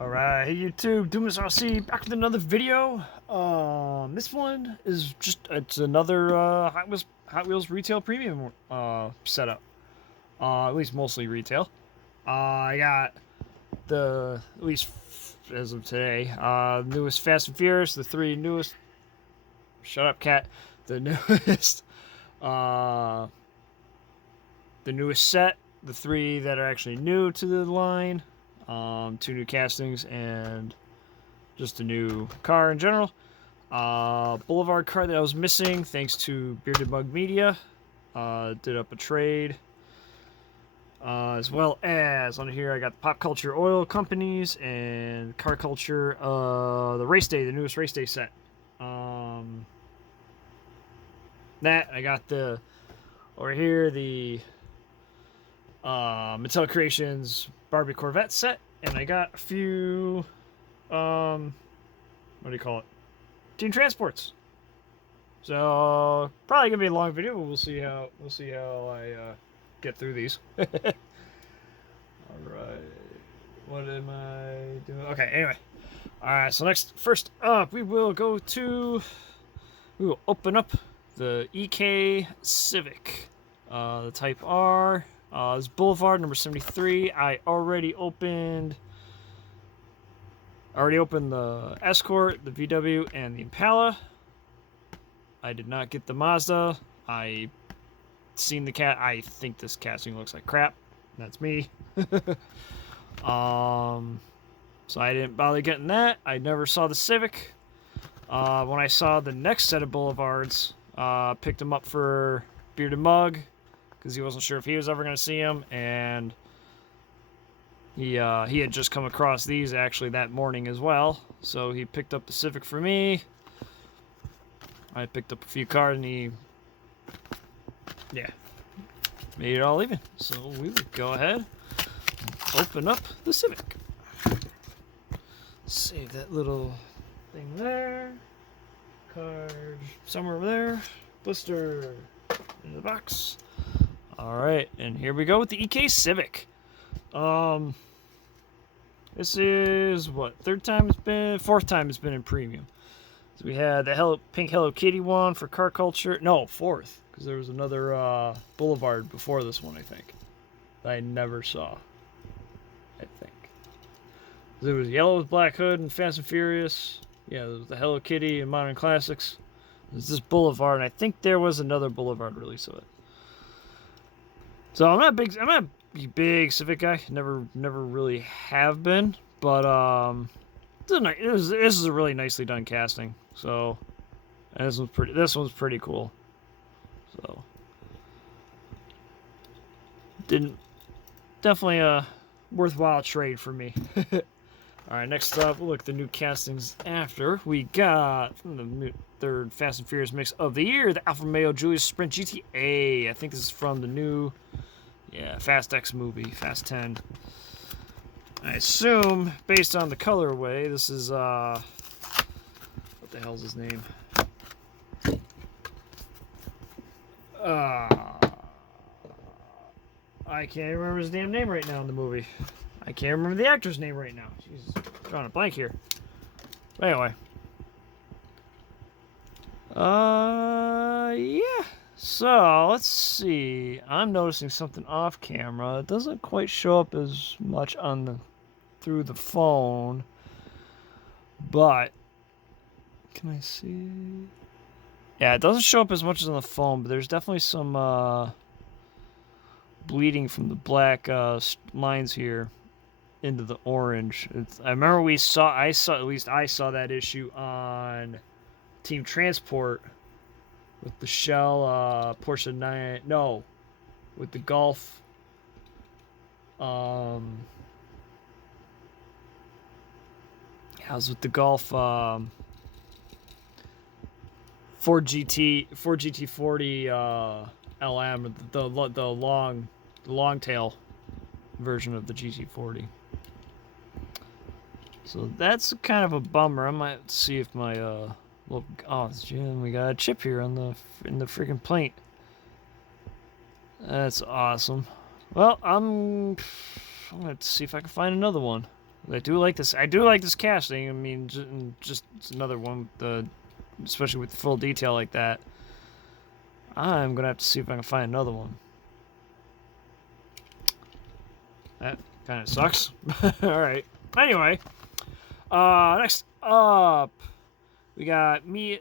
Alright, hey YouTube, Doomus RC back with another video. This one is it's another Hot Wheels retail premium setup. At least mostly retail. I got at least as of today, newest Fast and Furious, the three newest. Shut up, cat. The newest, the newest set, the three that are actually new to the line. Two new castings and just a new car in general. Boulevard car that I was missing thanks to Bearded Mug Media. Did up a trade. As well as on here I got the Pop Culture Oil Companies and Car Culture, the Race Day, the newest Race Day set. That I got over here the Mattel Creations Barbie Corvette set, and I got a few what do you call it? Team transports. So probably gonna be a long video, but we'll see how I get through these. All right, what am I doing? Okay, anyway, all right. So first up, we will open up the EK Civic, the Type R. It's Boulevard number 73. I already opened the Escort, the VW, and the Impala. I did not get the Mazda. I seen the cat. I think this casting looks like crap. That's me. So I didn't bother getting that. I never saw the Civic. When I saw the next set of Boulevards, picked them up for Bearded Mug, because he wasn't sure if he was ever going to see him, and he had just come across these actually that morning as well, so he picked up the Civic for me. I picked up a few cars, and he made it all even. So we would go ahead and open up the Civic. Save that little thing there. Card somewhere over there. Blister in the box. Alright, and here we go with the EK Civic. This is what, fourth time it's been in premium. So we had the pink Hello Kitty one for Car Culture. No, fourth, because there was another Boulevard before this one, I think, that I never saw. I think there was yellow with black hood and Fast and Furious. Yeah, there was the Hello Kitty and Modern Classics. There's this Boulevard, and I think there was another Boulevard release of it. So I'm not a big Civic guy. Never really have been. But this is a really nicely done casting. So, and this one's pretty cool. So, definitely a worthwhile trade for me. All right, next up, we'll look at the new castings after. We got from the third Fast and Furious mix of the year, the Alfa Romeo Giulia Sprint GTA. I think this is from the new, Fast X movie, Fast 10. I assume, based on the colorway, this is, what the hell's his name? I can't remember his damn name right now in the movie. I can't remember the actor's name right now. Jesus, drawing a blank here. But anyway. Yeah. So, let's see. I'm noticing something off camera. It doesn't quite show up as much through the phone. But, can I see? Yeah, it doesn't show up as much as on the phone, but there's definitely some, bleeding from the black, lines here into the orange. I remember I saw that issue on Team Transport with the Shell Porsche 9. No, with the Golf. I was with the Golf 4GT40 LM, the long tail version of the GT40. So that's kind of a bummer. I might see if my we got a chip here in the freaking paint. That's awesome. Well, I'm gonna see if I can find another one. I do like this. I do like this casting. I mean, just it's another one, especially with full detail like that. I'm gonna have to see if I can find another one. That kind of sucks. All right. Anyway, next up, we got Mia.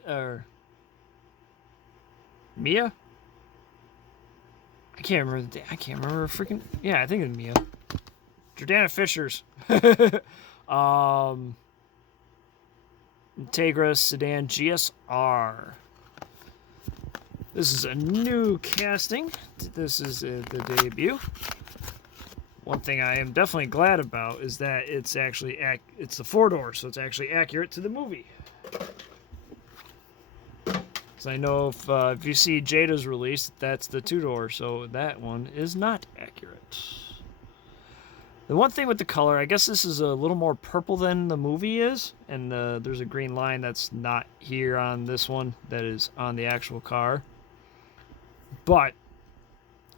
I can't remember freaking. Yeah, I think it's Mia. Jordana Fisher's. Integra Sedan GSR. This is a new casting. This is the debut. One thing I am definitely glad about is that it's actually it's a 4-door, so it's actually accurate to the movie. So I know if you see Jada's release, that's the 2-door, so that one is not accurate. The one thing with the color, I guess this is a little more purple than the movie is, and there's a green line that's not here on this one, that is on the actual car. But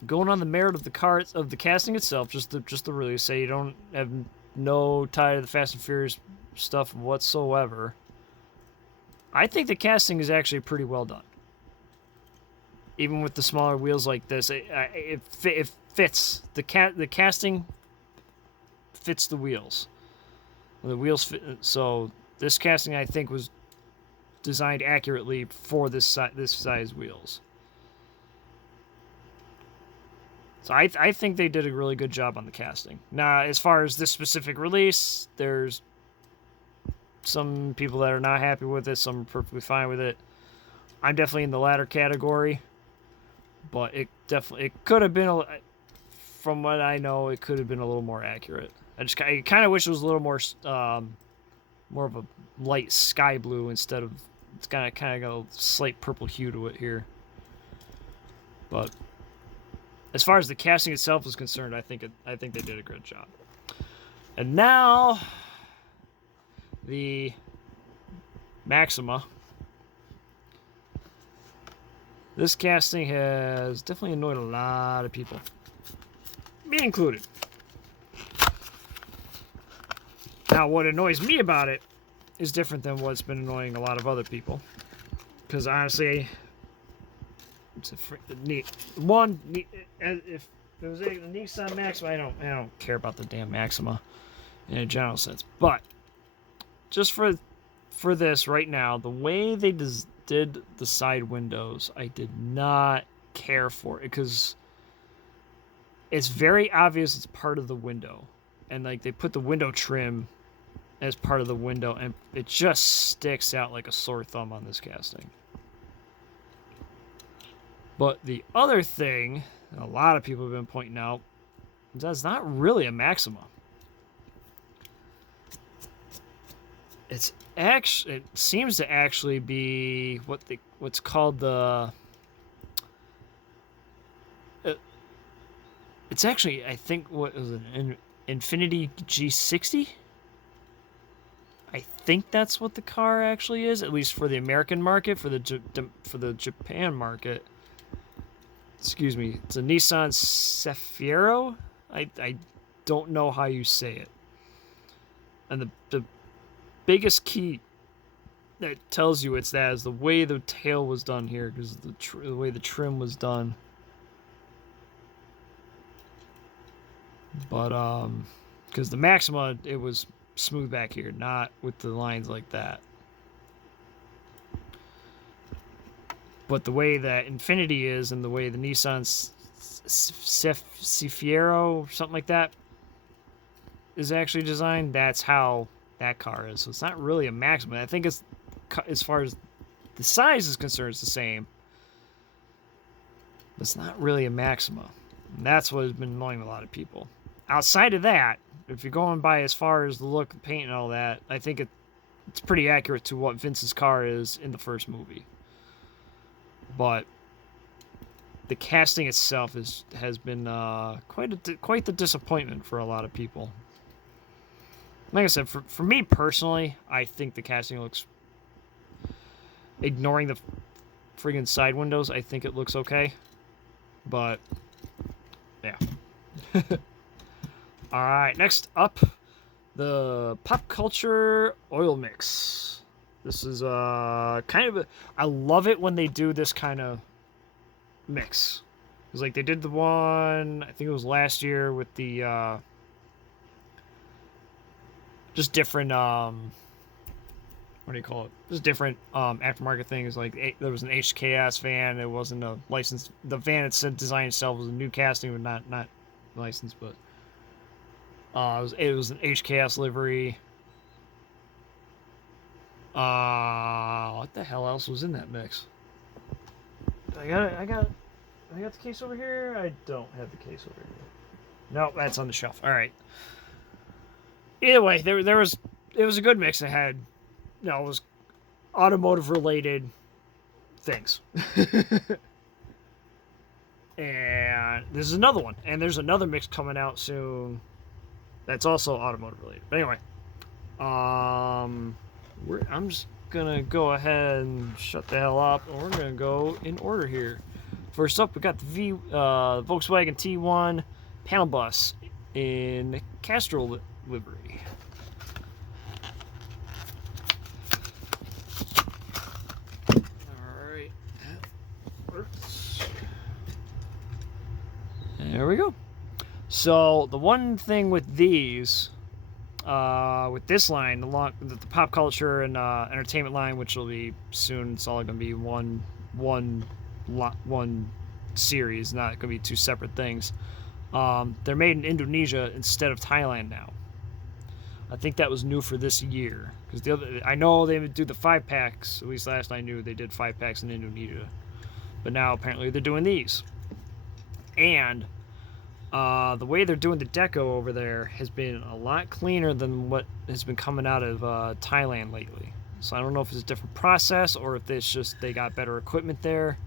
going on the merit of the car, of the casting itself, just the release, say you don't have no tie to the Fast and Furious stuff whatsoever, I think the casting is actually pretty well done. Even with the smaller wheels like this, it fits. The casting fits the wheels. The wheels fit. So this casting, I think, was designed accurately for this size wheels. So I think they did a really good job on the casting. Now, as far as this specific release, there's some people that are not happy with it. Some are perfectly fine with it. I'm definitely in the latter category. But it could have been, from what I know, it could have been a little more accurate. I kind of wish it was a little more of a light sky blue instead of, it's kind of got a slight purple hue to it here. But as far as the casting itself is concerned, I think they did a good job. And now the Maxima. This casting has definitely annoyed a lot of people, me included. Now, what annoys me about it is different than what's been annoying a lot of other people. Because honestly, it's a neat one. If there was a Nissan Maxima, I don't care about the damn Maxima in a general sense. But just for this right now, the way they did the side windows, I did not care for it, because it's very obvious it's part of the window, and like they put the window trim as part of the window, and it just sticks out like a sore thumb on this casting. But the other thing a lot of people have been pointing out is that's not really a Maxima. It seems to actually be what's called the. It's actually, I think, what was it, an Infiniti G60. I think that's what the car actually is, at least for the American market. For the Japan market, excuse me, it's a Nissan Cefiro. I don't know how you say it. And the biggest key that tells you it's that is the way the tail was done here, because the way the trim was done. But because the Maxima, it was smooth back here, not with the lines like that. But the way that Infiniti is, and the way the Nissan Cefiro, something like that, is actually designed, that's how that car is. So it's not really a Maxima. I think it's, as far as the size is concerned, it's the same. But it's not really a Maxima. And that's what has been annoying a lot of people. Outside of that, if you're going by as far as the look, the paint, and all that, I think it's pretty accurate to what Vince's car is in the first movie. But the casting itself has been quite the disappointment for a lot of people. Like I said, for me personally, I think the casting looks, ignoring the friggin' side windows, I think it looks okay. But yeah. Alright, next up, the Pop Culture Oil Mix. This is kind of I love it when they do this kind of mix. It's like they did the one, I think it was last year with the just different what do you call it? Just different aftermarket things. Like there was an HKS van. It wasn't a licensed. The van design itself was a new casting, but not licensed. But it was an HKS livery. What the hell else was in that mix? I got the case over here. I don't have the case over here. No, that's on the shelf. All right. Either way, it was a good mix. It had, it was automotive related things. And this is another one. And there's another mix coming out soon that's also automotive related. But anyway, I'm just gonna go ahead and shut the hell up, and we're gonna go in order here. First up, we got the Volkswagen T1 panel bus in Castrol livery. Alright, that works. There we go. So, the one thing with these, with this line, the pop culture and entertainment line, which will be soon, it's all going to be one series, not going to be two separate things. They're made in Indonesia instead of Thailand now. I think that was new for this year, because I know they would do the 5-packs. At least last I knew they did 5-packs in Indonesia, but now apparently they're doing these. And the way they're doing the deco over there has been a lot cleaner than what has been coming out of Thailand lately. So I don't know if it's a different process or if it's just they got better equipment there.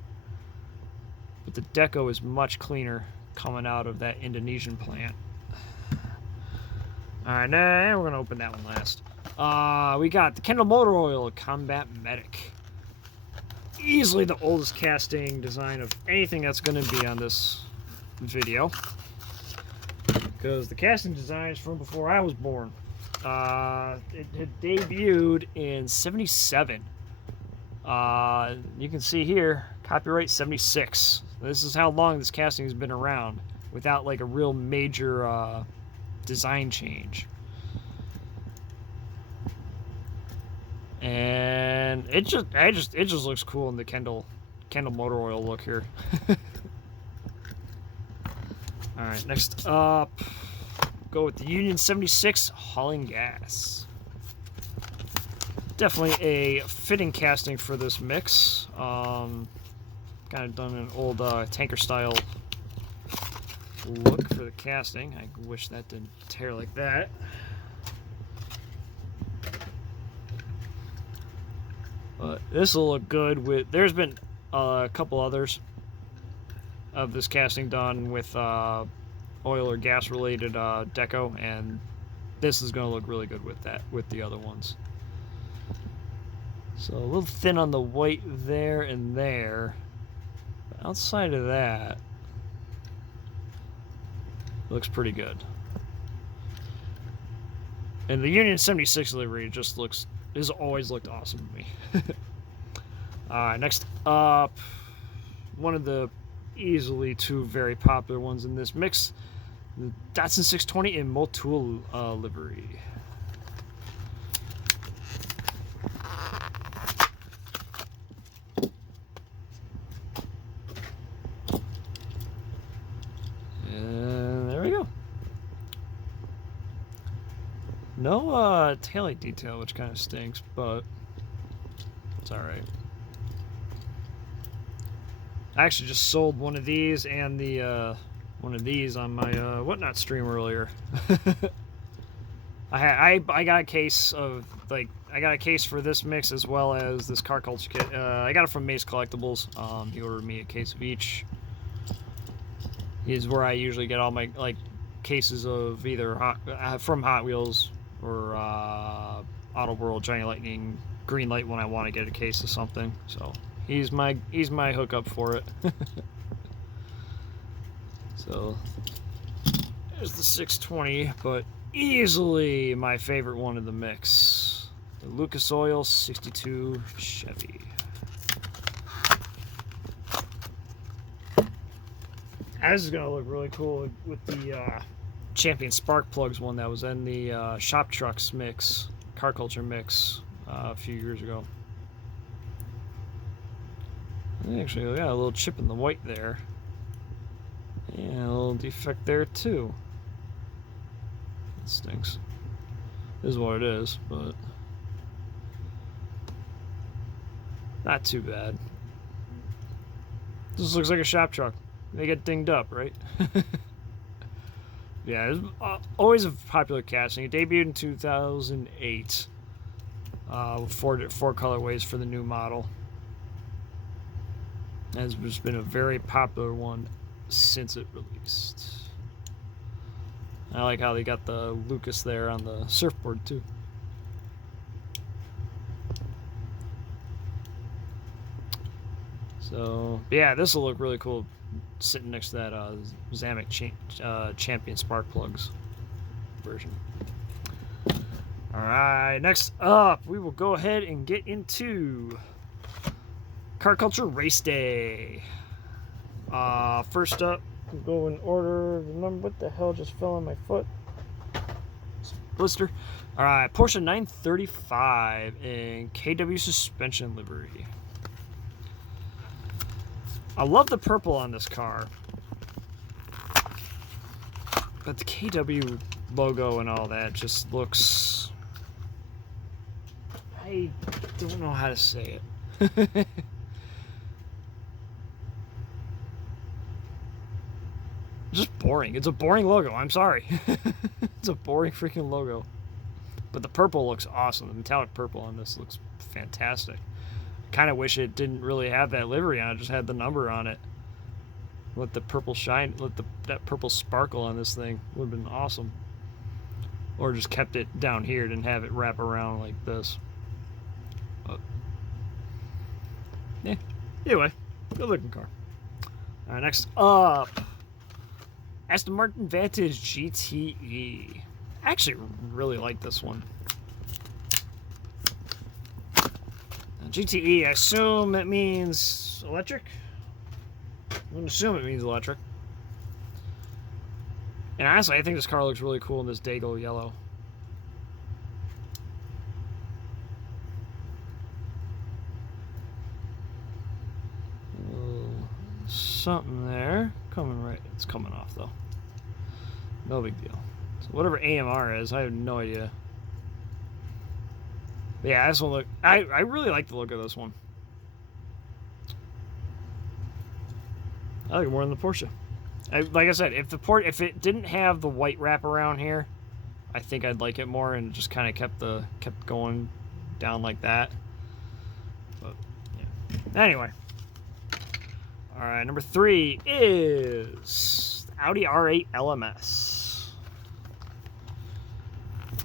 But the deco is much cleaner coming out of that Indonesian plant. Alright, now we're going to open that one last. We got the Kendall Motor Oil Combat Medic. Easily the oldest casting design of anything that's going to be on this video. Because the casting design is from before I was born. It had debuted in 77. You can see here, copyright 76. This is how long this casting has been around without like a real major design change. And it just looks cool in the Kendall Motor Oil look here. All right, next up, go with the Union 76 hauling gas. Definitely a fitting casting for this mix. Kind of done an old tanker style look for the casting. I wish that didn't tear like that. But this will look good with. There's been a couple others of this casting done with oil or gas related deco, and this is going to look really good with that, with the other ones. So a little thin on the white there and there, but outside of that, looks pretty good. And the Union 76 livery just has always looked awesome to me. Alright, next up, one of the easily two very popular ones in this mix, the Datsun 620 in Motul livery. And there we go. No taillight detail, which kind of stinks, but it's alright. I actually just sold one of these and the one of these on my Whatnot stream earlier. I got a case of I got a case for this mix as well as this car culture kit. I got it from Mace Collectibles. He ordered me a case of each. Is where I usually get all my cases of either from Hot Wheels or Auto World, Giant Lightning, Green Light when I want to get a case of something. So he's my hookup for it. So there's the 620, but easily my favorite one in the mix. The Lucas Oil 62 Chevy. This is going to look really cool with the Champion Spark Plugs one that was in the Shop Trucks mix, Car Culture mix a few years ago. Actually, we got a little chip in the white there. And a little defect there too. That stinks. This is what it is, but not too bad. This looks like a shop truck. They get dinged up, right? Yeah, it's always a popular casting. It debuted in 2008 with four colorways for the new model. It's just been a very popular one since it released. I like how they got the Lucas there on the surfboard too. So yeah, this will look really cool sitting next to that Zamek Champion Spark Plugs version. Alright, next up we will go ahead and get into Car Culture Race Day. First up, we'll go in order. Remember what the hell just fell on my foot? Blister. Alright, Porsche 935 in KW suspension livery. I love the purple on this car, but the KW logo and all that just looks... I don't know how to say it. Just boring. It's a boring logo. I'm sorry. It's a boring freaking logo. But the purple looks awesome. The metallic purple on this looks fantastic. Kind of wish it didn't really have that livery on it. Just had the number on it. Let the purple shine. Let that purple sparkle on this thing. Would have been awesome. Or just kept it down here. Didn't have it wrap around like this. But yeah. Anyway, good looking car. All right, next up, Aston Martin Vantage GTE. I actually really like this one. GTE, I assume it means electric. I'm going to assume it means electric. And honestly, I think this car looks really cool in this Daigle yellow. Something there. Coming right. It's coming off though. No big deal. So whatever AMR is, I have no idea. But yeah, this one look. I really like the look of this one. I like it more than the Porsche. Like I said, if it didn't have the white wrap around here, I think I'd like it more, and just kind of kept going down like that. But yeah. Anyway. All right, number 3 is Audi R8 LMS.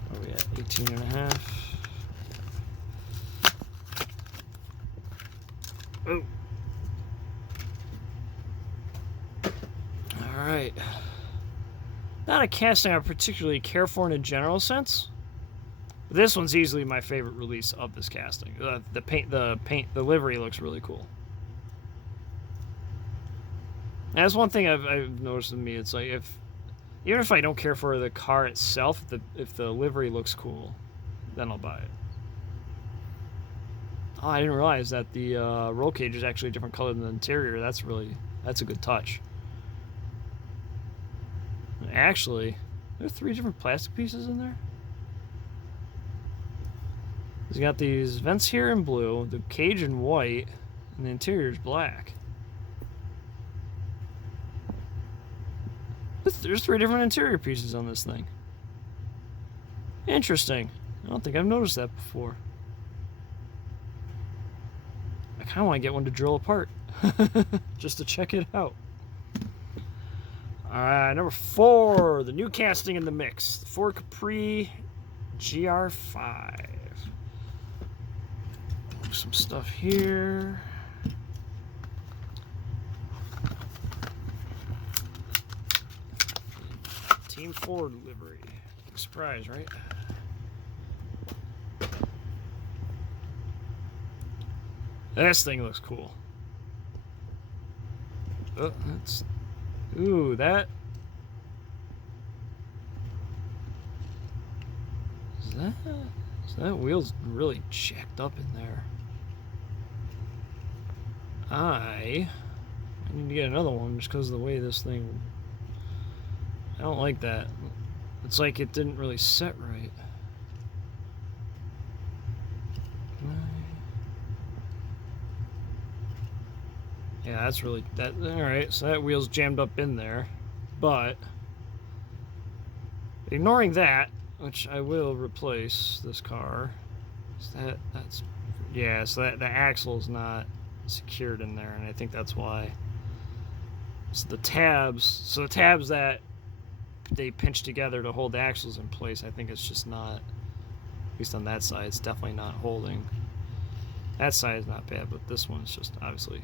Where are we at? 18.5. Oh. All right. Not a casting I particularly care for in a general sense. This one's easily my favorite release of this casting. The livery looks really cool. And that's one thing I've noticed in me. It's like even if I don't care for the car itself, if the livery looks cool, then I'll buy it. Oh, I didn't realize that the roll cage is actually a different color than the interior. That's a good touch. Actually, there are 3 different plastic pieces in there. He's got these vents here in blue, the cage in white, and the interior is black. There's 3 different interior pieces on this thing. Interesting. I don't think I've noticed that before. I kind of want to get one to drill apart. Just to check it out. Alright, number 4. The new casting in the mix. The Ford Capri GR5. Some stuff here. Team Ford livery. surprise, right? This thing looks cool. Oh, that's... Ooh, that... That wheel's really jacked up in there. I need to get another one just because of the way this thing... I don't like that. It's like it didn't really set right. Yeah, that's really... Alright, so that wheel's jammed up in there. But... ignoring that, which I will replace this car. So that's... Yeah, so that the axle's not secured in there, and I think that's why. So the tabs that they pinch together to hold the axles in place, I think it's just not, at least on that side, it's definitely not holding. That side is not bad, but this one's just obviously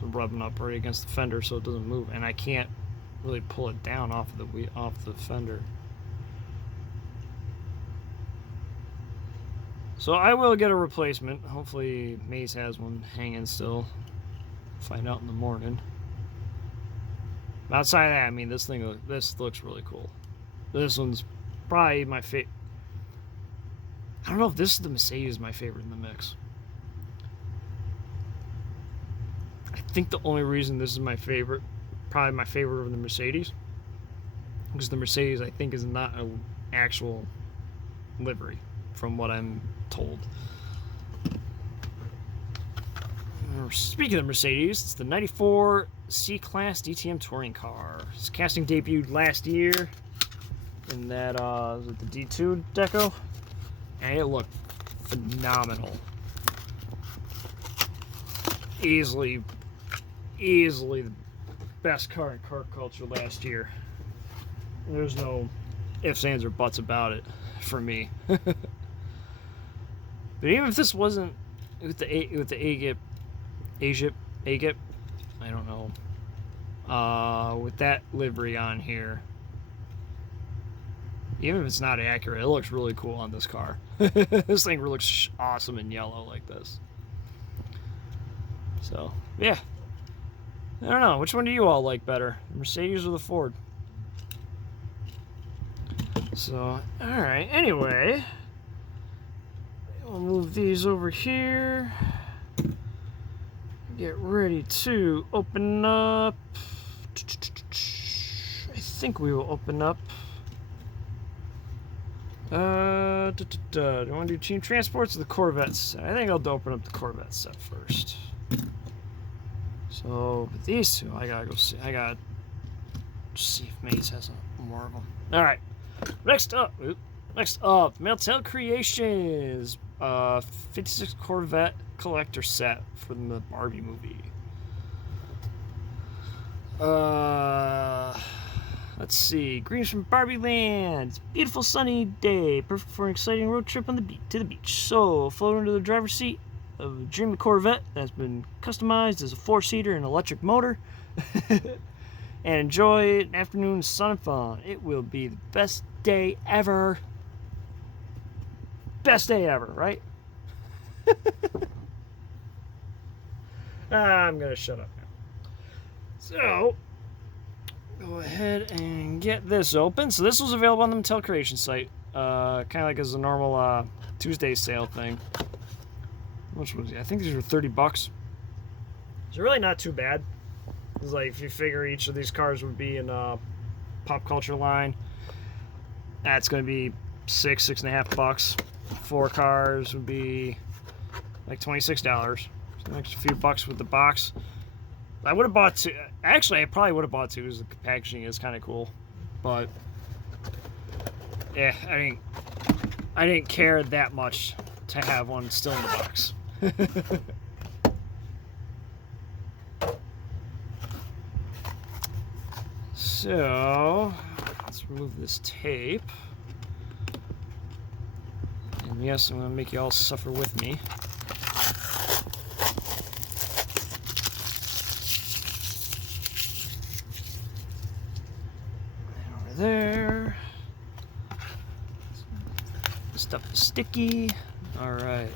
rubbing up right against the fender so it doesn't move, and I can't really pull it down off the fender. So I will get a replacement. Hopefully Maze has one hanging still. Find out in the morning. Outside of that, I mean, this looks really cool. This one's probably my favorite. I don't know if this is the Mercedes my favorite in the mix. I think the only reason this is my favorite, probably my favorite of the Mercedes, because the Mercedes I think is not an actual livery, from what I'm told. Speaking of Mercedes, it's the 94 C-Class DTM touring car. Its casting debuted last year in that, was it the D2 deco? And it looked phenomenal. Easily the best car in car culture last year. There's no ifs, ands, or buts about it for me. But even if this wasn't with the AGIP, I don't know, with that livery on here, even if it's not accurate, it looks really cool on this car. This thing looks awesome in yellow like this. So yeah, I don't know, which one do you all like better, the Mercedes or the Ford? So alright, anyway, we'll move these over here. Get ready to open up. I think we will open up. Do you want to do Team Transports or the Corvette set? I think I'll open up the Corvette set first. So with these two, I gotta go see. I gotta see if Maze has more of them. All right. Next up, Mattel Creations 56 Corvette collector set from the Barbie movie. Let's see. Greetings from Barbie Land. It's a beautiful sunny day, perfect for an exciting road trip on to the beach. So, float into the driver's seat of a dreamy Corvette that's been customized as a 4-seater and electric motor, and enjoy an afternoon sun and fun. It will be the best day ever. Best day ever, right? I'm gonna shut up now. So, go ahead and get this open. So this was available on the Mattel Creations site, kind of like as a normal Tuesday sale thing. How much was it? I think these were $30. So really not too bad. It's like if you figure each of these cars would be in a pop culture line, that's going to be $6.5. 4 cars would be like $26. An extra few bucks with the box. I would have bought 2. Actually, I probably would have bought 2 because the packaging is kind of cool. But yeah, I didn't care that much to have one still in the box. So let's remove this tape. And yes, I'm going to make you all suffer with me. There. Stuff is sticky. All right.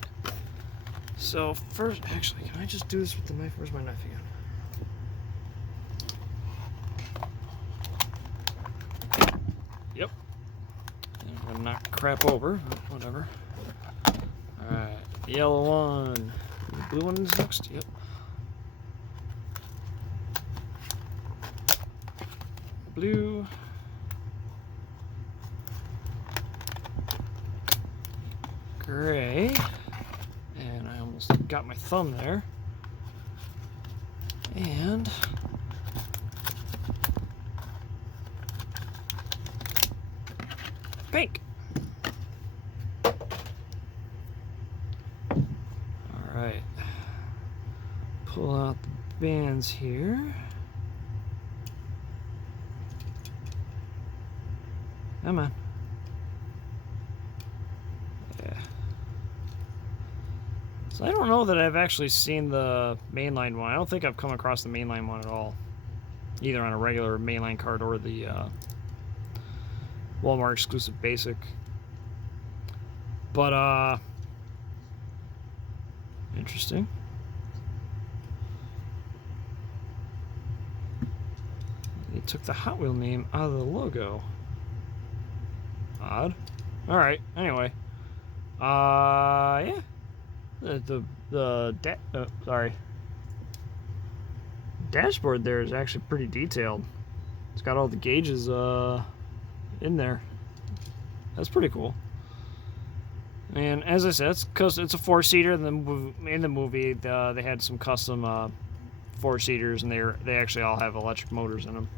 So first, actually, can I just do this with the knife? Where's my knife again? Yep. And I'm gonna knock crap over, but whatever. All right, the yellow one. The blue one is next. Yep. Blue. Gray. And I almost got my thumb there. And pink. All right. Pull out the bands here. Come on. Yeah. So I don't know that I've actually seen the mainline one. I don't think I've come across the mainline one at all. Either on a regular mainline card or the Walmart exclusive basic. But, interesting. They took the Hot Wheel name out of the logo. Odd. Alright, anyway. Yeah. Sorry. Dashboard there is actually pretty detailed. It's got all the gauges in there. That's pretty cool. And as I said, it's because it's a four-seater. In the movie, they had some custom four-seaters, and they actually all have electric motors in them.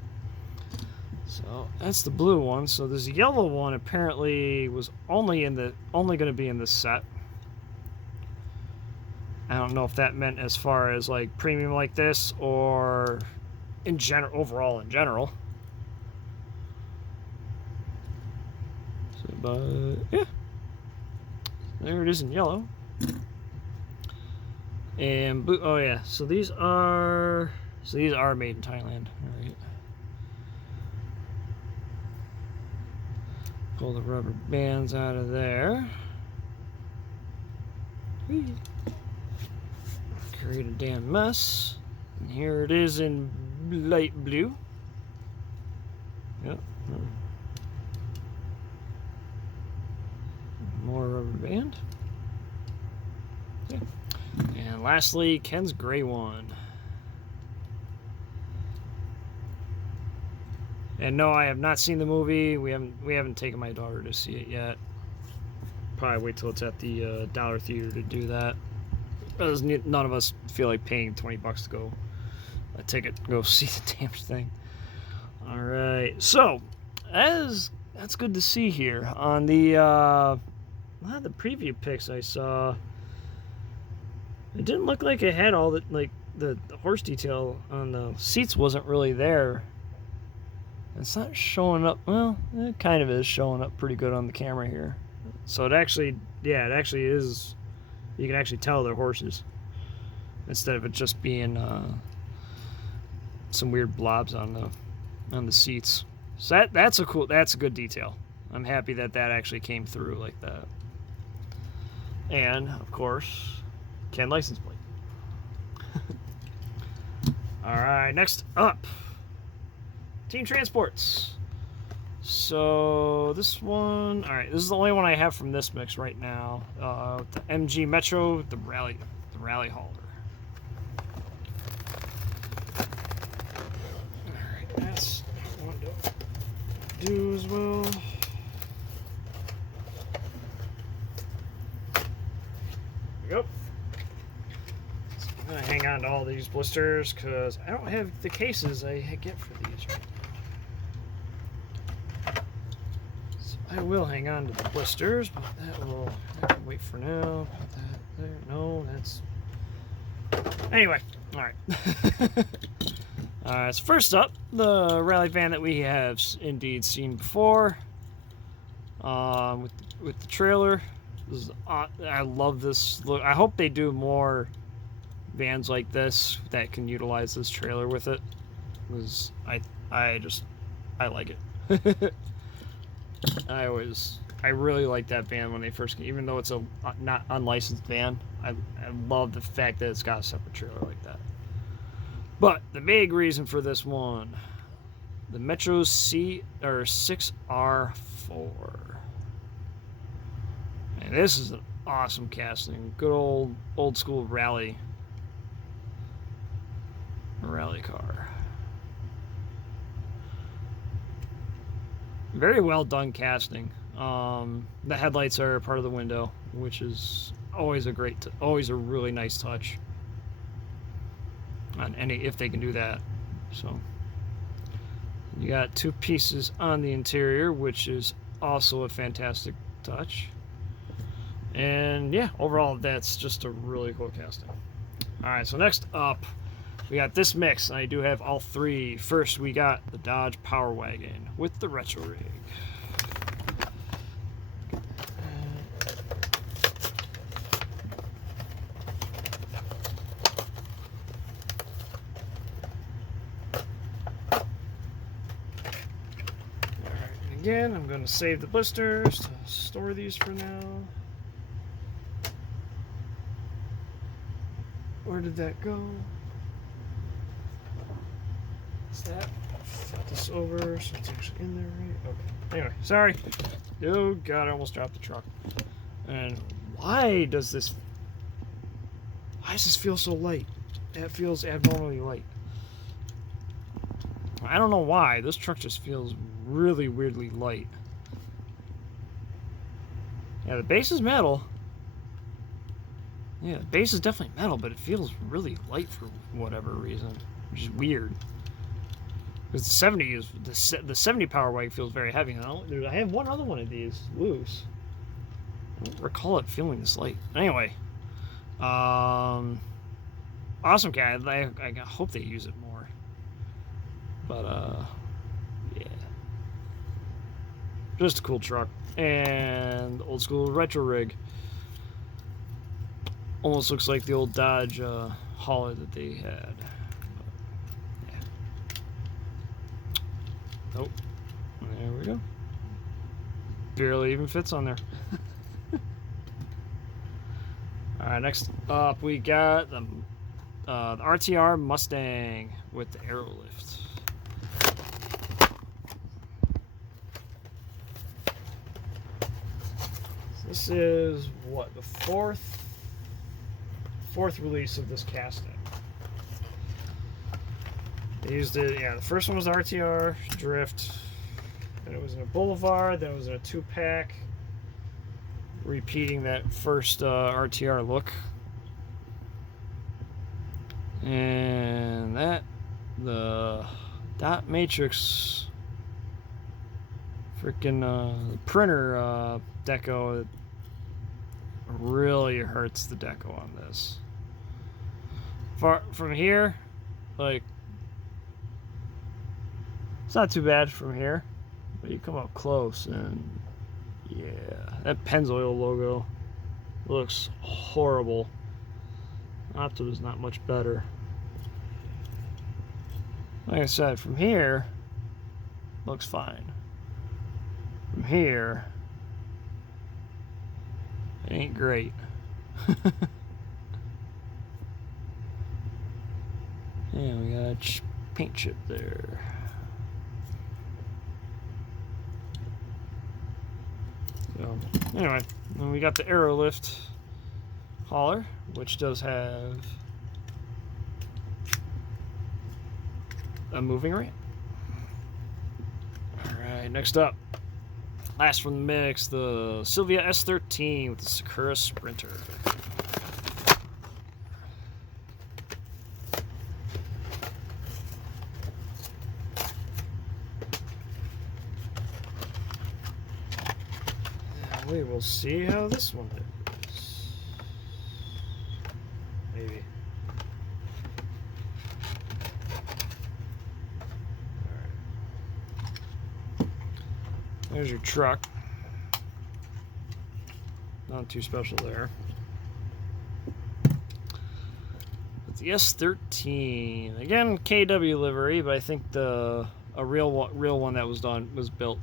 So that's the blue one. So this yellow one apparently was only going to be in this set. I don't know if that meant as far as like premium like this or in general, overall in general. So, but yeah, there it is in yellow. And blue. Oh yeah, so these are made in Thailand. All right. Pull the rubber bands out of there. Whee. Create a damn mess. And here it is in light blue. Yep. More rubber band. Okay. And lastly, Ken's gray one. And no, I have not seen the movie. We haven't taken my daughter to see it yet. Probably wait till it's at the Dollar Theater to do that. Because none of us feel like paying $20 to go a ticket to go see the damn thing. All right, so that's good to see here on the the preview pics I saw. It didn't look like it had all the the horse detail on the seats wasn't really there. It's not showing up. Well, it kind of is showing up pretty good on the camera here. So it actually is. You can actually tell they're horses instead of it just being some weird blobs on the seats. So that's a good detail. I'm happy that actually came through like that. And of course, Ken license plate. All right, next up. Team Transports. So this one, all right, this is the only one I have from this mix right now. The MG Metro, the Rally Hauler. All right, that's what I want to do as well. There we go. So I'm gonna hang on to all these blisters because I don't have the cases I get for these right now. I will hang on to the blisters, but I can wait for now. Put that there. No, that's... Anyway, alright. Alright, so first up, the rally van that we have indeed seen before. With the trailer. I love this look. I hope they do more vans like this that can utilize this trailer with it. Because I like it. I always I really like that van when they first came, even though it's a not unlicensed van. I love the fact that it's got a separate trailer like that. But the big reason for this one, the Metro C6R4. And this is an awesome casting. Good old school rally car. Very well done casting. The headlights are part of the window, which is always a really nice touch on if they can do that. So you got 2 pieces on the interior, which is also a fantastic touch. And yeah, overall that's just a really cool casting. Alright, so next up we got this mix. I do have all 3. First we got the Dodge Power Wagon with the retro rig. Again, I'm going to save the blisters to store these for now. Where did that go? Is that? Flip this over so it's actually in there, right? Okay. Anyway, sorry. Oh god, I almost dropped the truck. And why does this feel so light? That feels abnormally light. I don't know why. This truck just feels really weirdly light. Yeah, the base is metal. Yeah, the base is definitely metal, but it feels really light for whatever reason, which is weird. Because the 70 Power Wagon feels very heavy. I have one other one of these loose. I don't recall it feeling this light. Anyway, awesome cat. I hope they use it more. But yeah, just a cool truck and old school retro rig. Almost looks like the old Dodge hauler that they had. But, yeah. Nope. There we go. Barely even fits on there. Alright, next up we got the RTR Mustang with the Aerolift. So this is what, the fourth release of this casting. They used it, yeah, the first one was RTR Drift, then it was in a Boulevard, then it was in a 2-pack, repeating that first RTR look. And the dot matrix freaking printer deco really hurts the deco on this. From here, like, it's not too bad from here, but you come up close and yeah, that Pennzoil logo looks horrible. Opto is not much better. Like I said, from here, looks fine. From here, it ain't great. Yeah, we got a paint chip there. So, anyway, then we got the Aerolift hauler, which does have a moving ramp. Alright, next up. Last from the mix, the Silvia S13 with the Sakura Sprinter. We will see how this one is. Maybe. Alright. There's your truck. Not too special there. It's the S13. Again, KW livery, but I think a real one that was built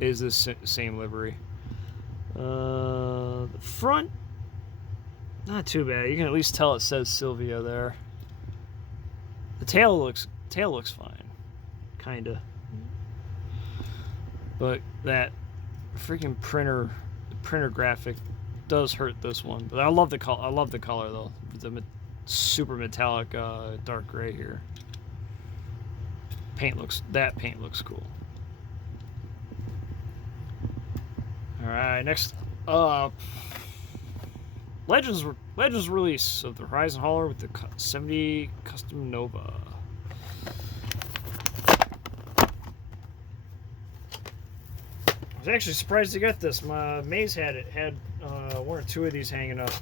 is this same livery. The front, not too bad. You can at least tell it says Sylvia there. The tail looks fine, kinda. But that freaking printer graphic does hurt this one. But I love the color. I love the color though. The super metallic dark gray here. That paint looks cool. All right, next up, Legends release of the Horizon Hauler with the 70 Custom Nova. I was actually surprised to get this. My Maze had one or two of these hanging up,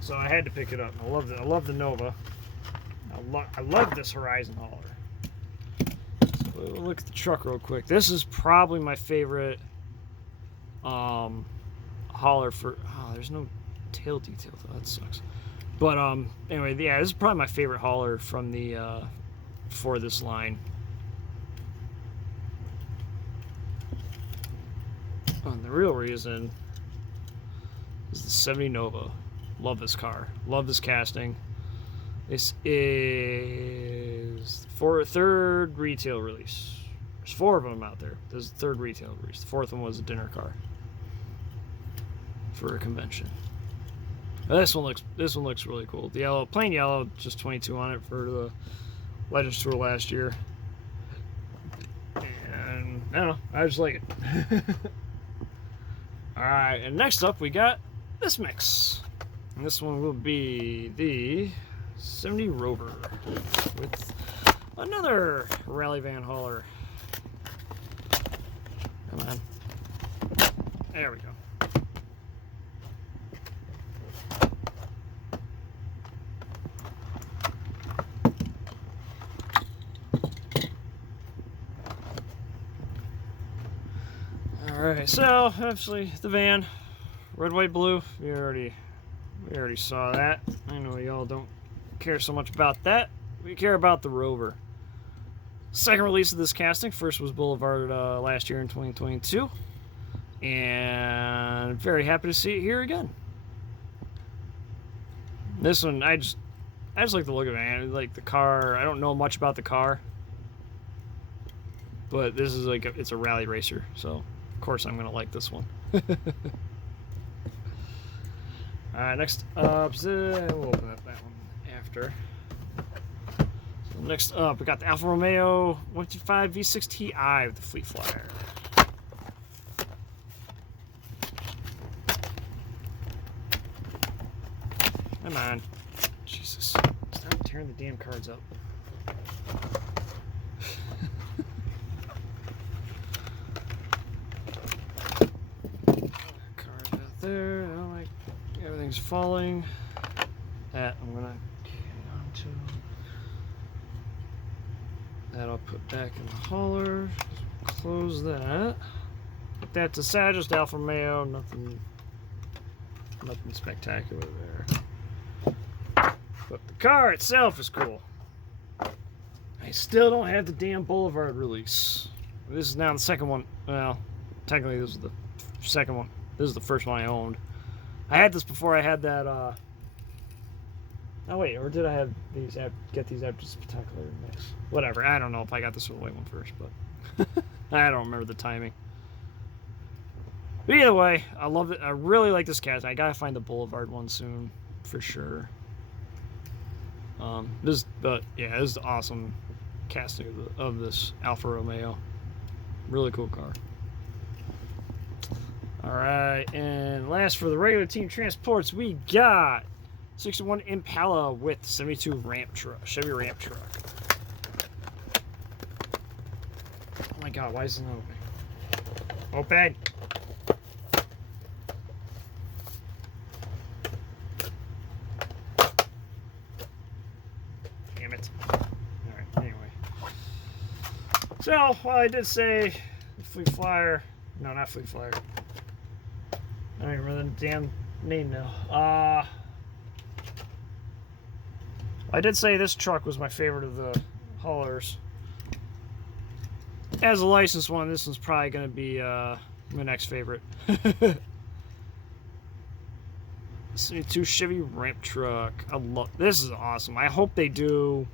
so I had to pick it up. I love the Nova. I love this Horizon Hauler. So look at the truck real quick. This is probably my favorite hauler for. Oh, there's no tail detail though. That sucks. But anyway, yeah, this is probably my favorite hauler from the for this line. And the real reason is the 70 Nova. Love this car. Love this casting. This is for third retail release. There's 4 of them out there. This is the third retail release. The 4th one was a dinner car for a convention. Now this one looks really cool. The yellow, plain yellow, just 22 on it for the Legends Tour last year. And I don't know, I just like it. All right, and next up we got this mix. And this one will be the 70 Rover with another rally van hauler. Come on. There we go. Alright, so actually the van, red, white, blue, we already saw that. I know y'all don't care so much about that. We care about the Rover. Second release of this casting. First was Boulevard last year in 2022. And very happy to see it here again. This one, I just like the look of it. I like the car. I don't know much about the car. But this is like, it's a rally racer. So, of course, I'm going to like this one. Alright, next up, we'll open up that one after. So next up, we got the Alfa Romeo 125 V6 Ti with the Fleet Flyer. Come on. Jesus. Stop tearing the damn cards up. Cards out there. I don't like everything's falling. That I'm gonna hang on to. That I'll put back in the hauler. Close that. Put that to the side, just Alfa Romeo, nothing spectacular there. But the car itself is cool. I still don't have the damn Boulevard release. This is now the second one. Well, technically this is the second one. This is the first one I owned. I had this before I had that, oh wait, or did I have these, get these after Spectacular Mix? Whatever, I don't know if I got this white one first, but I don't remember the timing. But either way, I love it. I really like this casting. I gotta find the Boulevard one soon, for sure. But yeah, this is the awesome casting of this Alfa Romeo. Really cool car. Alright, and last for the regular team transports, we got 61 Impala with 72 ramp truck, Chevy ramp truck. Oh my god, why is it not open? Open! Damn it. Alright, anyway. So, well, I did say the Fleet Flyer. No, not Fleet Flyer. I don't even remember the damn name now. I did say this truck was my favorite of the haulers. as a licensed one, this one's probably going to be my next favorite. 72 Chevy ramp truck. I love this. Is awesome. I hope they do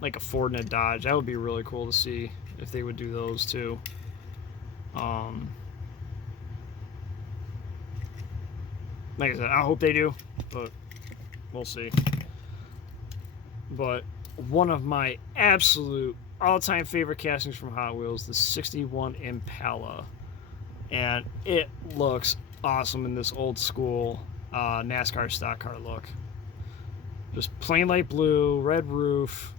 like a Ford and a Dodge. That would be really cool to see if they would do those too. Like I said, I hope they do, but we'll see. But one of my absolute all-time favorite castings from Hot Wheels, the 61 Impala, and it looks awesome in this old school NASCAR stock car look. Just plain light blue, red roof,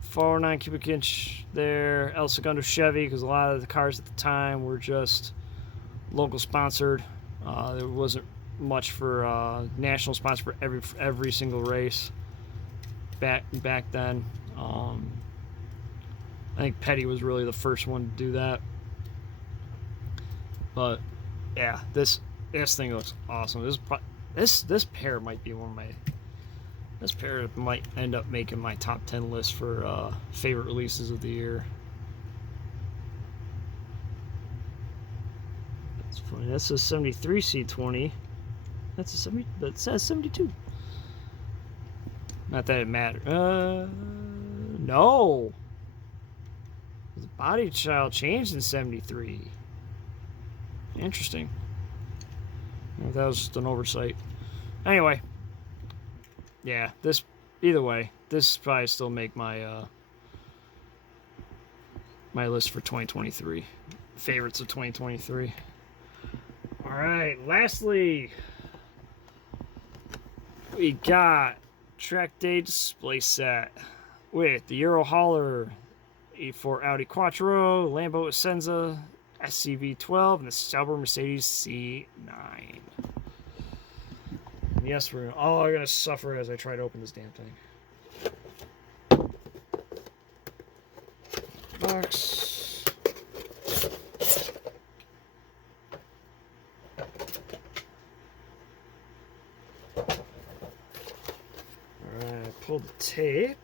409 cubic inch there, El Segundo Chevy, because a lot of the cars at the time were just local sponsored. There wasn't much for national sponsor for every single race back then. I think Petty was really the first one to do that. But yeah, this thing looks awesome. This pair might be one of my. This pair might end up making my top 10 list for favorite releases of the year. That's funny. That's a 73 C20. That's a 70. That says 72. Not that it matters. No. The body style changed in 73. Interesting. That was just an oversight. Anyway. Yeah, either way, this probably still make my my list for 2023. Favorites of 2023. All right, lastly, we got track day display set with the Euro Hauler, A4 Audi Quattro, Lambo Essenza, SCV12, and the Sauber Mercedes C9. Yes, we're all going to suffer as I try to open this damn thing. Box. Alright, pull the tape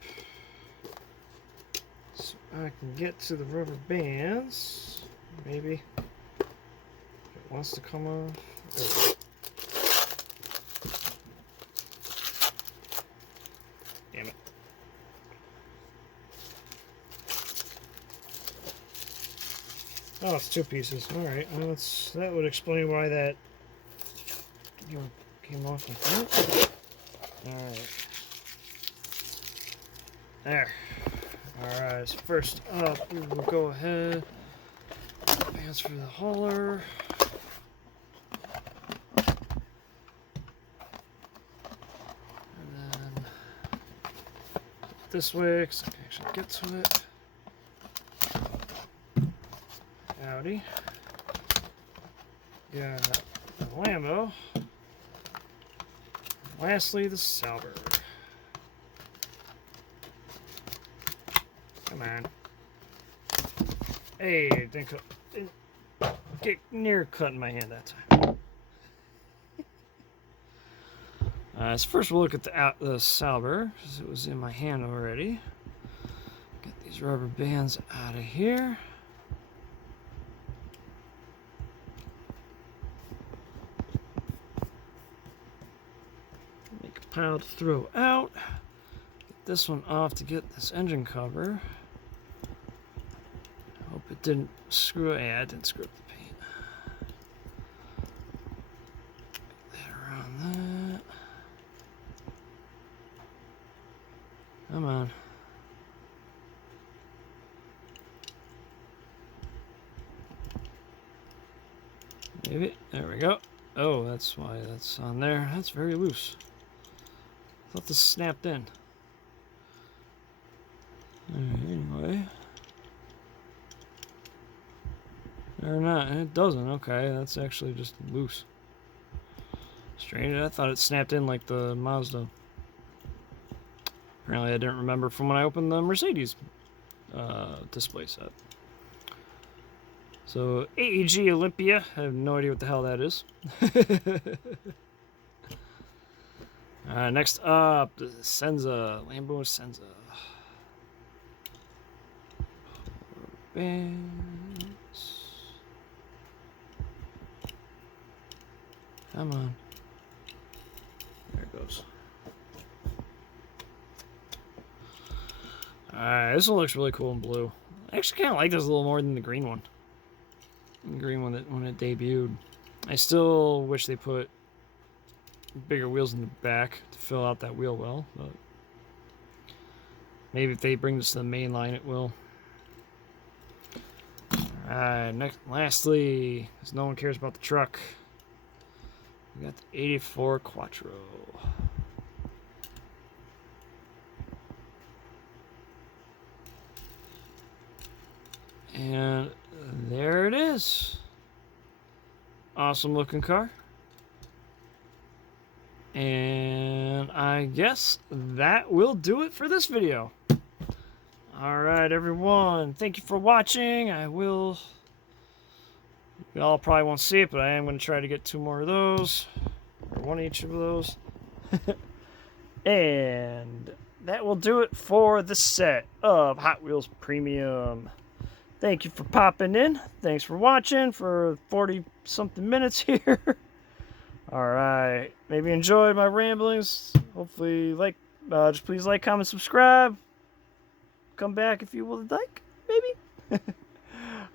so I can get to the rubber bands. Maybe. If it wants to come off. Okay. Damn it. Oh, it's two pieces. Alright, well, that would explain why that came off like that. Alright. There. Alright, so first up, we will go ahead. Bands for the hauler. This way, because I can actually get to it. Audi. Got the Lambo. Lastly, the Sauber. Come on. Hey, didn't get near cutting my hand that time. So first we'll look at the Sauber, because it was in my hand already. Get these rubber bands out of here. Make a pile to throw out. Get this one off to get this engine cover. Hope it didn't screw it. Yeah, it didn't screw up the paint. Get that around that. Come on. Maybe. There we go. Oh, that's why that's on there. That's very loose. I thought this snapped in. Alright, anyway. Or not. It doesn't. Okay, that's actually just loose. Strange. I thought it snapped in like the Mazda. Apparently I didn't remember from when I opened the Mercedes display set. So, AEG Olympia. I have no idea what the hell that is. Next up, the Senza. Lambo Senza. bands. Come on. There it goes. Alright, this one looks really cool in blue. I actually kind of like this a little more than the green one. The green one that when it debuted. I still wish they put bigger wheels in the back to fill out that wheel well, but maybe if they bring this to the main line, it will. Alright, lastly, because no one cares about the truck, we got the 84 Quattro. And there it is. Awesome looking car. And I guess that will do it for this video. Alright, everyone. Thank you for watching. You all probably won't see it, but I am going to try to get 2 more of those. Or 1 each of those. And that will do it for the set of Hot Wheels Premium. Thank you for popping in. Thanks for watching for 40-something minutes here. Alright. Maybe enjoyed my ramblings. Hopefully, just please like, comment, subscribe. Come back if you would like, maybe.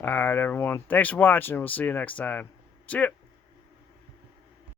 Alright, everyone. Thanks for watching. We'll see you next time. See ya.